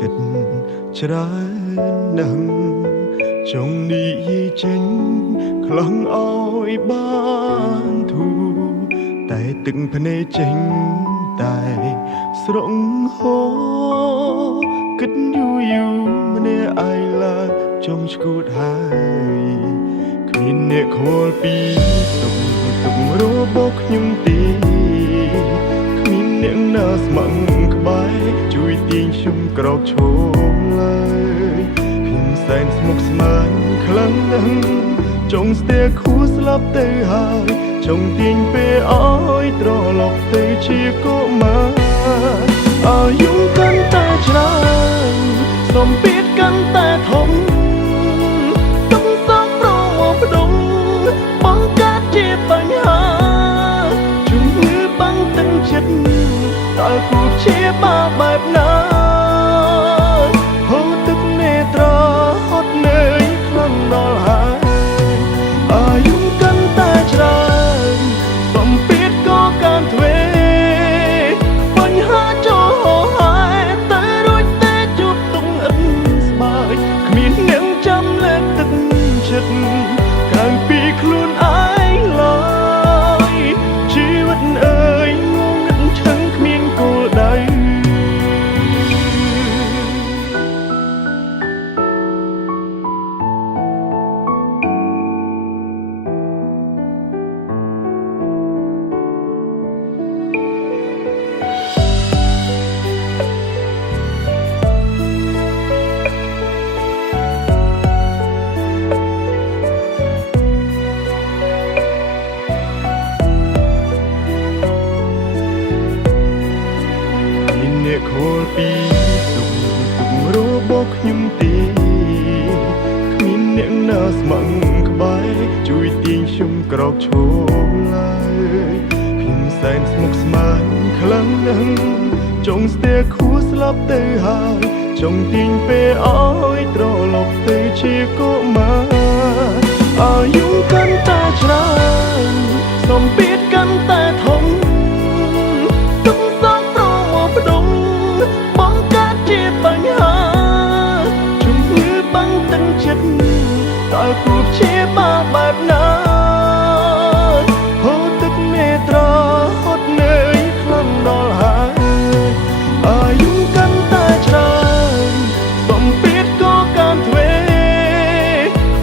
ចិត្តច្រើនណាស់ចង់និយាយចេញខ្លងអោយបានធូរតែទឹកភ្នែកចេញតែស្រង់ហូរគិតយូរម្នាក់ឯងឡើយចំឈួតហើយគ្មានអ្នកខ្វល់ពីទុករបស់ខ្ញុំទេគ្មានអ្នកណាស្មឹងក្បែរជួយទាញខ្ញុំក្រោកឈរឡើយខ្ញុំសែនស្មុគស្មាញខ្លាំងណាស់ចង់ស្ទែខួរស្លាប់ទៅហើយចង់ទាញពេលអើយត្រឡប់ទៅជាកុមារអាយុកាន់តែច្រើនសំពាធកាន់តែធំទុកសោកប្រមកផ្ដុំបង្កើតជាបញ្ហាជំងឺបាំងទឹកចិត្តតើគូជាបាលបែបណាហូរទឹកនេត្រាហត់នឿយខ្លាំងដល់ហើយអាយុកាន់តែច្រើនសំពាធក៏កាន់ទ្វេបញ្ហាចូលហើយតែរួចតែជួបទុំអិនស្បើយគ្មានអ្នកចាំលើកទឹកចិត្តក្រៅពីខ្លួនឯងឡើយជីវិតអើយងងឹតឈឹងគ្មានគោលដៅខូលពីទុករបស់ខ្ញុំទេគ្មានអ្នកណាស្មឹងក្បែរជួយទាញខ្ញុំក្រោកឈរឡើយខ្ញុំសែនស្មុគស្មាញខ្លាំងណាស់ចង់ស្ទែខួរស្លាប់ទៅហើយចង់ទាញពេលអើយត្រឡប់ទៅជាកុមារអាយុកាន់តែច្រើនសំពាធកាន់តែធំទុកសោកប្រមកផ្ដុំបង្កើតជាបញ្ហាជំងឺបាំងទឹកចិត្តតើគូជាបាលបែបណាហូរទឹកនេត្រាហត់នឿយខ្លាំងដល់ហើយអាយុកាន់តែច្រើនសំពាធក៏កាន់ទ្វេ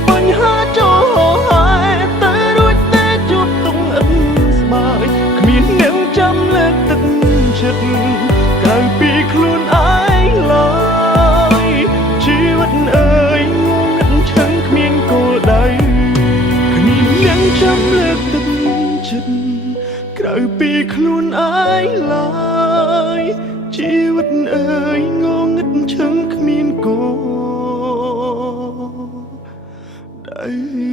បញ្ហាចូលហើយតែរួចតែជួបទុំអិនស្បើយគ្មានអ្នកចាំលើកទឹកចិត្តក្រៅពីខ្លួនឯងឡើយជីវិតអើយងងឹតឈឹងគ្មានគោលដៅគ្មានអ្នកចាំលើកទឹកចិត្តក្រៅពីខ្លួនឯងឡើយជីវិតអើយងងឹតឈឹងគ្មានគោលដៅ